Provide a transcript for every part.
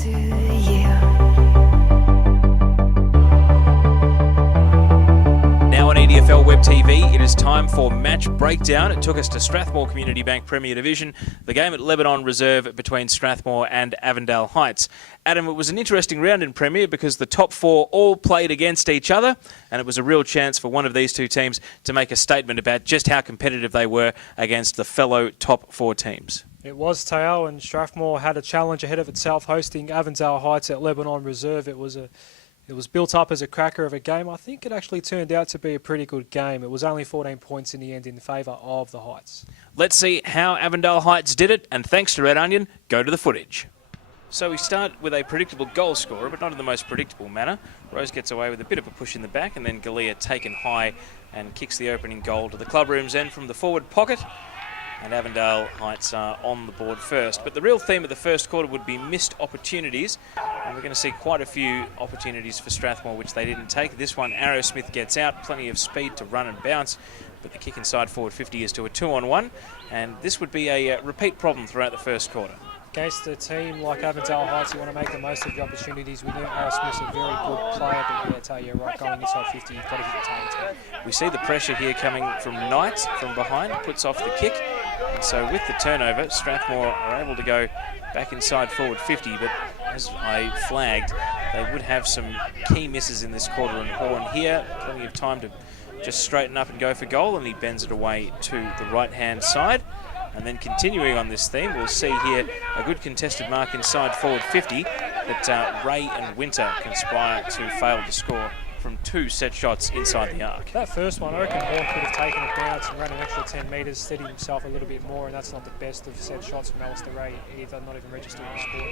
to you. Now on EDFL Web TV, it is time for Match Breakdown. It took us to Strathmore Community Bank Premier Division, the game at Lebanon Reserve between Strathmore and Avondale Heights. Adam, it was an interesting round in Premier because the top four all played against each other, and it was a real chance for one of these two teams to make a statement about just how competitive they were against the fellow top four teams. It was, Teo, and Strathmore had a challenge ahead of itself hosting Avondale Heights at Lebanon Reserve. It was built up as a cracker of a game. I think it actually turned out to be a pretty good game. It was only 14 points in the end in favour of the Heights. Let's see how Avondale Heights did it, and thanks to Red Onion, go to the footage. So we start with a predictable goal scorer, but not in the most predictable manner. Rose gets away with a bit of a push in the back, and then Galea taken high and kicks the opening goal to the clubroom's end from the forward pocket. And Avondale Heights are on the board first. But the real theme of the first quarter would be missed opportunities. And we're going to see quite a few opportunities for Strathmore, which they didn't take. This one, Arrowsmith gets out, plenty of speed to run and bounce. But the kick inside forward 50 is to a 2-on-1. And this would be a repeat problem throughout the first quarter. Against a team like Avondale Heights, you want to make the most of the opportunities. We know Arrowsmith's a very good player, but yeah, I tell you, right, going inside 50, you've got to hit the target. We see the pressure here coming from Knight from behind, puts off the kick. And so with the turnover, Strathmore are able to go back inside forward 50, but as I flagged, they would have some key misses in this quarter, and Horn here, plenty of time to just straighten up and go for goal, and he bends it away to the right-hand side. And then continuing on this theme, we'll see here a good contested mark inside forward 50, but Ray and Winter conspire to fail to score from two set shots inside the arc. That first one, I reckon Horn could have taken a bounce and run an extra 10 metres, steadied himself a little bit more, and that's not the best of set shots from Alistair Ray either, not even registering the score.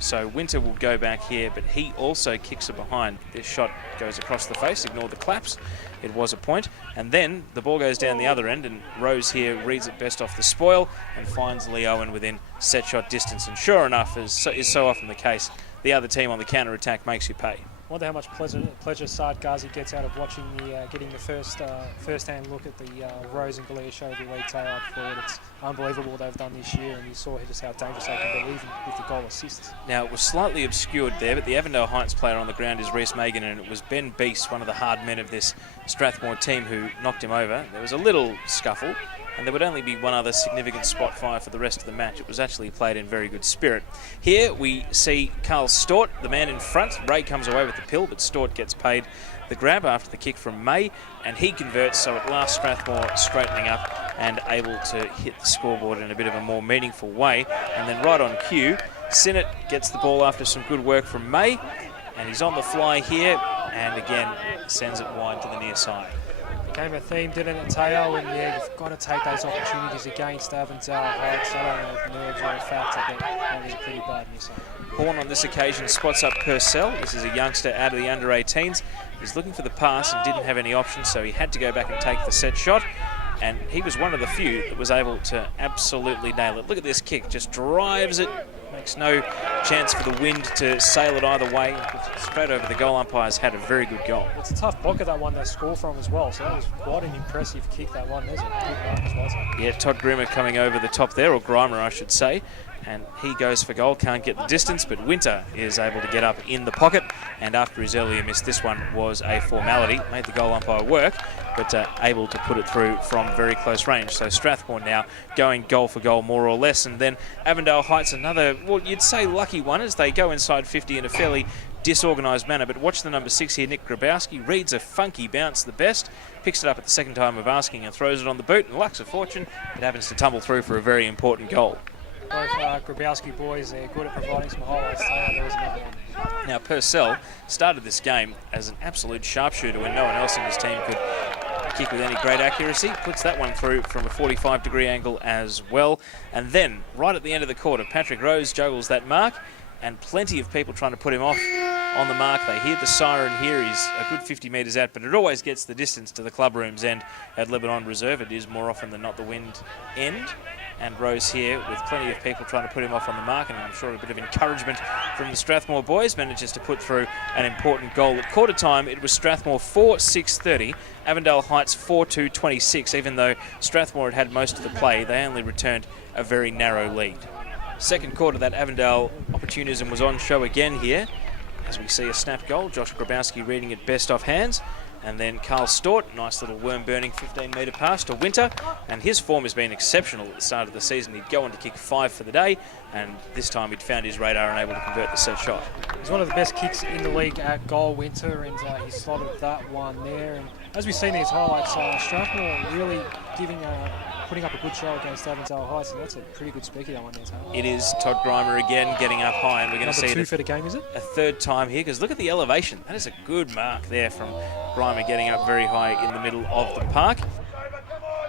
So Winter will go back here, but he also kicks it behind. This shot goes across the face, ignore the claps. It was a point. And then the ball goes down the other end, and Rose here reads it best off the spoil and finds Lee Owen within set shot distance. And sure enough, as is so often the case, the other team on the counter-attack makes you pay. I wonder how much pleasure Saad Ghazi gets out of watching getting the first-hand look at the Rose and Galea show the league tail up forward. It's unbelievable what they've done this year, and you saw just how dangerous they can be even with the goal assists. Now, it was slightly obscured there, but the Avondale Heights player on the ground is Reece Megan, and it was Ben Beast, one of the hard men of this Strathmore team, who knocked him over. There was a little scuffle, and there would only be one other significant spot fire for the rest of the match. It was actually played in very good spirit. Here we see Carl Stort, the man in front. Ray comes away with the pill, but Stort gets paid the grab after the kick from May, and he converts, so at last Strathmore straightening up and able to hit the scoreboard in a bit of a more meaningful way. And then right on cue, Sinnott gets the ball after some good work from May, and he's on the fly here, and again sends it wide to the near side. Became a theme, didn't it, Teo? And yeah, you've got to take those opportunities against Avondale Heights. I don't know if nerves are a factor, but that was a pretty bad miss. Horn on this occasion spots up Purcell. This is a youngster out of the under-18s. He's looking for the pass and didn't have any options, so he had to go back and take the set shot. And he was one of the few that was able to absolutely nail it. Look at this kick, just drives it, makes no chance for the wind to sail it either way. Straight over the goal. Umpires had a very good goal. It's a tough block of that one they score from as well, so that was quite an impressive kick, that one. There's a good mark as well. Yeah, Todd Grimmer coming over the top there, or Grimer I should say. And he goes for goal, can't get the distance, but Winter is able to get up in the pocket. And after his earlier miss, this one was a formality. Made the goal umpire work, but able to put it through from very close range. So Strathmore now going goal for goal, more or less. And then Avondale Heights, another, well, you'd say lucky one, as they go inside 50 in a fairly disorganised manner. But watch the number 6 here, Nick Grabowski, reads a funky bounce the best, picks it up at the second time of asking and throws it on the boot. And luck's of fortune, it happens to tumble through for a very important goal. Both Grabowski boys, they're good at providing some highlights. There was another one. Now, Purcell started this game as an absolute sharpshooter when no one else in his team could kick with any great accuracy. Puts that one through from a 45-degree angle as well. And then, right at the end of the quarter, Patrick Rose juggles that mark, and plenty of people trying to put him off on the mark. They hear the siren here. He's a good 50 metres out, but it always gets the distance to the clubroom's end at Lebanon Reserve. It is more often than not the wind end. And Rose here, with plenty of people trying to put him off on the mark, and I'm sure a bit of encouragement from the Strathmore boys, manages to put through an important goal. At quarter time, it was Strathmore 4-6-30, Avondale Heights 4-2-26. Even though Strathmore had most of the play, they only returned a very narrow lead. Second quarter, that Avondale opportunism was on show again here, as we see a snap goal. Josh Grabowski reading it best off hands. And then Carl Stort, nice little worm-burning 15-metre pass to Winter. And his form has been exceptional at the start of the season. He'd go on to kick 5 for the day, and this time he'd found his radar and able to convert the set shot. He's one of the best kicks in the league at goal, Winter, and he slotted that one there. And as we've seen these highlights, Strathmore really putting up a good show against Avondale Heights, and that's a pretty good speaky, that one there, Taylor. It is. Todd Grimer again getting up high, and we're going to see two for the game, is it? A third time here, because look at the elevation. That is a good mark there from Grimer getting up very high in the middle of the park.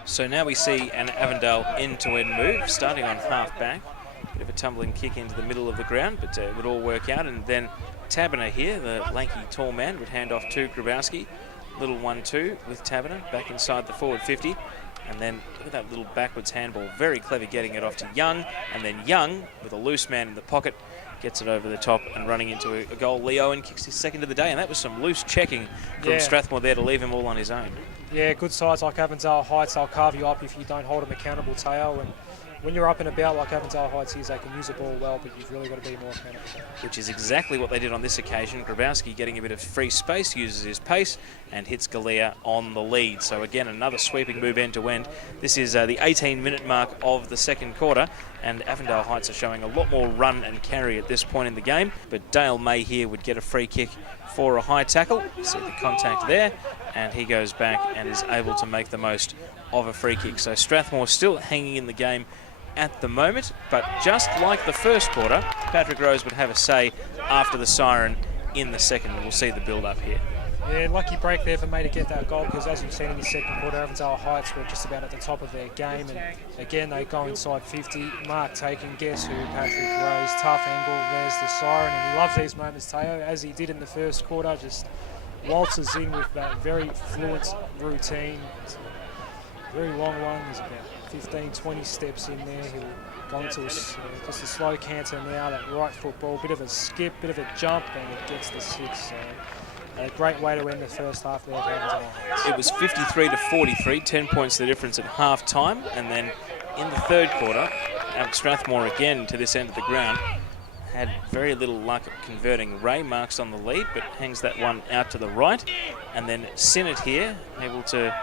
So now we see an Avondale end-to-end move, starting on half-back. Bit of a tumbling kick into the middle of the ground, but it would all work out. And then Taberner here, the lanky, tall man, would hand off to Grabowski. Little 1-2 with Taberner, back inside the forward 50. And then look at that little backwards handball. Very clever getting it off to Young. And then Young, with a loose man in the pocket, gets it over the top and running into a goal. Lee Owen kicks his second of the day. And that was some loose checking from Strathmore there to leave him all on his own. Yeah, good sides like Avondale Heights, they'll carve you up if you don't hold them accountable, Teo. And when you're up and about like Avondale Heights is, they can use the ball well, but you've really got to be more accountable. Which is exactly what they did on this occasion. Grabowski getting a bit of free space, uses his pace, and hits Galea on the lead. So again, another sweeping move end to end. This is the 18-minute mark of the second quarter, and Avondale Heights are showing a lot more run and carry at this point in the game. But Dale May here would get a free kick for a high tackle. See the contact there, and he goes back and is able to make the most of a free kick. So Strathmore still hanging in the game at the moment, but just like the first quarter, Patrick Rose would have a say after the siren in the second. We'll see the build-up here. Yeah, lucky break there for May to get that goal, because as you've seen in the second quarter, Avondale Heights were just about at the top of their game, and again they go inside 50. Mark taking, guess who? Patrick Rose, tough angle, there's the siren, and he loves these moments, Teo, as he did in the first quarter, just waltzes in with that very fluent routine. It's a very long one, there's about 15-20 steps in there. He'll go into just a slow canter now, that right football, bit of a skip, bit of a jump, and it gets the 6. So a great way to end the first half there. It was 53-43, 10 points the difference at half time, and then in the third quarter, Strathmore again to this end of the ground had very little luck at converting. Ray marks on the lead, but hangs that one out to the right, and then Sinnott here able to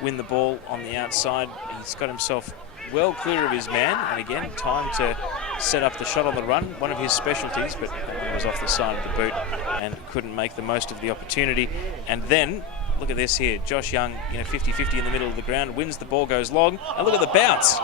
win the ball on the outside. He's got himself well clear of his man, and again time to set up the shot on the run, one of his specialties, but that one was off the side of the boot and couldn't make the most of the opportunity. And then look at this here, Josh Young 50-50 in the middle of the ground, wins the ball, goes long, and look at the bounce.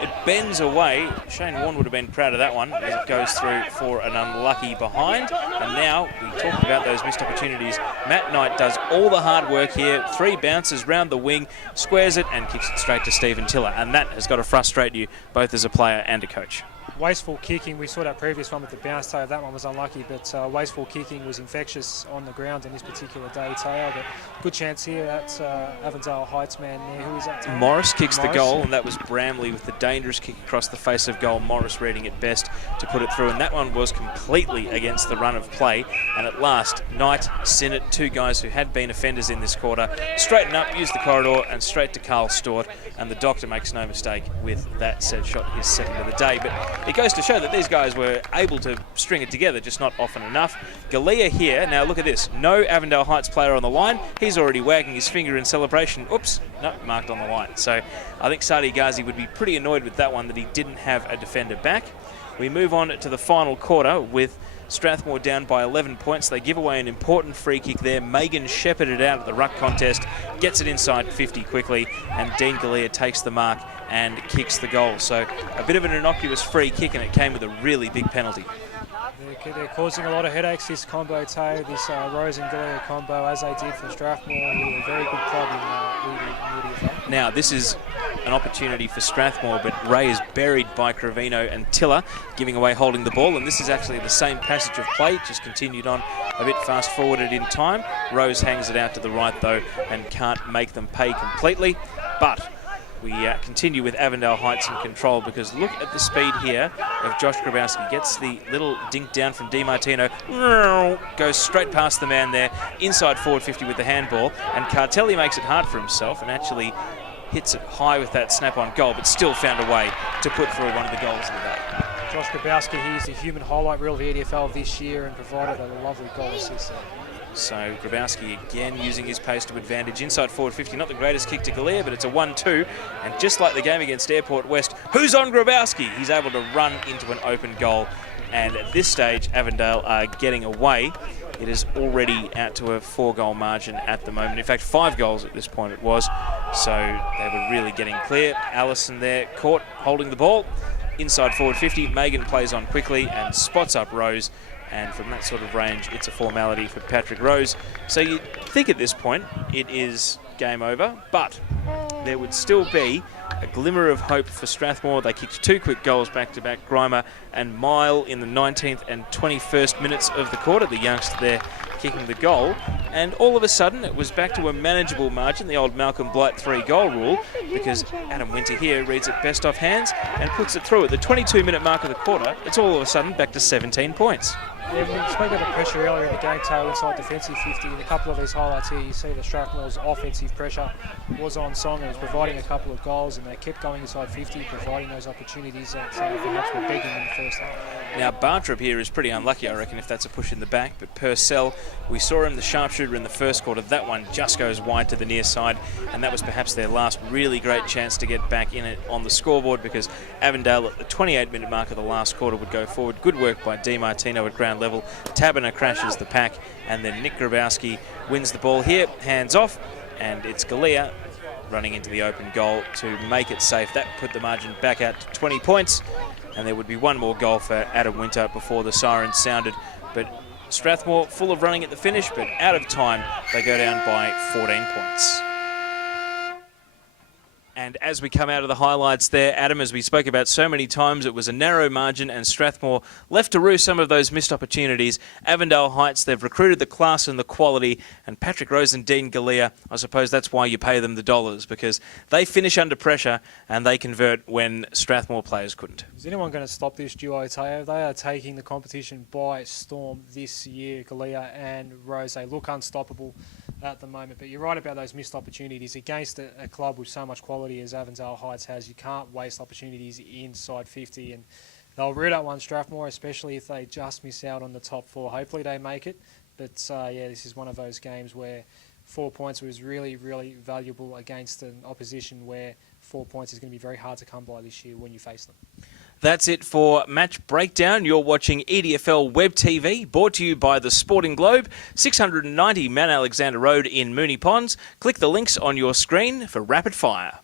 It bends away. Shane Warne would have been proud of that one as it goes through for an unlucky behind. And now we talked about those missed opportunities. Matt Knight does all the hard work here. 3 bounces round the wing, squares it and kicks it straight to Stephen Tiller. And that has got to frustrate you both as a player and a coach. Wasteful kicking, we saw that previous one with the bounce, Teo. That one was unlucky, but wasteful kicking was infectious on the ground on this particular day, Teo. But good chance here at Avondale Heights man there. Who is that, Teo? Morris kicks the goal, and that was Bramley with the dangerous kick across the face of goal. Morris reading it best to put it through, and that one was completely against the run of play. And at last, Knight, Sinnott, 2 guys who had been offenders in this quarter, straighten up, use the corridor, and straight to Carl Stort. And the doctor makes no mistake with that set shot, his second of the day. But it goes to show that these guys were able to string it together, just not often enough. Galea here, now look at this. No Avondale Heights player on the line. He's already wagging his finger in celebration. Oops, no, marked on the line. So I think Saricaoglu would be pretty annoyed with that one, that he didn't have a defender back. We move on to the final quarter with Strathmore down by 11 points. They give away an important free kick there. Megan shepherded out at the ruck contest, gets it inside 50 quickly, and Dean Galea takes the mark and kicks the goal. So a bit of an innocuous free kick, and it came with a really big penalty. They're causing a lot of headaches, this combo, Teo, this Rose and Galea combo, as they did for Strathmore, who are a very good club in EDFL. Now, this is an opportunity for Strathmore, but Ray is buried by Cravino and Tiller, giving away holding the ball, and this is actually the same passage of play, just continued on a bit fast forwarded in time. Rose hangs it out to the right, though, and can't make them pay completely, but we continue with Avondale Heights in control, because look at the speed here of Josh Grabowski. Gets the little dink down from DiMartino, goes straight past the man there, inside forward 50 with the handball, and Cartelli makes it hard for himself and actually hits it high with that snap-on goal, but still found a way to put through one of the goals of the day. Josh Grabowski, he's the human highlight reel of the EDFL this year and provided a lovely goal assist there. So Grabowski again using his pace to advantage inside forward 50. Not the greatest kick to Galea, but it's a 1-2. And just like the game against Airport West, who's on Grabowski? He's able to run into an open goal. And at this stage, Avondale are getting away. It is already out to a 4-goal margin at the moment. In fact, 5 goals at this point it was. So they were really getting clear. Allison there caught holding the ball. Inside forward 50, Megan plays on quickly and spots up Rose. And from that sort of range, it's a formality for Patrick Rose. So you think at this point it is game over, but there would still be a glimmer of hope for Strathmore. They kicked 2 quick goals back-to-back, Grimer and Mile in the 19th and 21st minutes of the quarter. The youngster there kicking the goal. And all of a sudden, it was back to a manageable margin, the old Malcolm Blight 3-goal rule, because Adam Winter here reads it best off hands and puts it through. At the 22-minute mark of the quarter, it's all of a sudden back to 17 points. Yeah, we spoke about the pressure earlier in the game, tail inside defensive 50. In a couple of these highlights here, you see the Strathmore's offensive pressure was on song and was providing a couple of goals, and they kept going inside 50, providing those opportunities that perhaps were begging in the first half. Now, Bartrup here is pretty unlucky, I reckon, if that's a push in the back, but Purcell, we saw him, the sharpshooter in the first quarter. That one just goes wide to the near side, and that was perhaps their last really great chance to get back in it on the scoreboard, because Avondale at the 28-minute mark of the last quarter would go forward. Good work by Di Martino at ground level. Taberner crashes the pack, and then Nick Grabowski wins the ball here, hands off, and it's Galea running into the open goal to make it safe. That put the margin back out to 20 points, and there would be one more goal for Adam Winter before the siren sounded. But Strathmore full of running at the finish, but out of time, they go down by 14 points. And as we come out of the highlights there, Adam, as we spoke about so many times, it was a narrow margin and Strathmore left to rue some of those missed opportunities. Avondale Heights, they've recruited the class and the quality, and Patrick Rose and Dean Galea, I suppose that's why you pay them the dollars, because they finish under pressure and they convert when Strathmore players couldn't. Is anyone going to stop this duo, Teo? They are taking the competition by storm this year, Galea and Rose. They look unstoppable at the moment, but you're right about those missed opportunities against a club with so much quality as Avondale Heights has. You can't waste opportunities inside 50, and they'll root out one Strathmore, especially if they just miss out on the top 4. Hopefully they make it, but yeah, this is one of those games where 4 points was really, really valuable against an opposition where 4 points is going to be very hard to come by this year when you face them. That's it for Match Breakdown. You're watching EDFL Web TV, brought to you by the Sporting Globe, 690 Mount Alexander Road in Moonee Ponds. Click the links on your screen for rapid fire.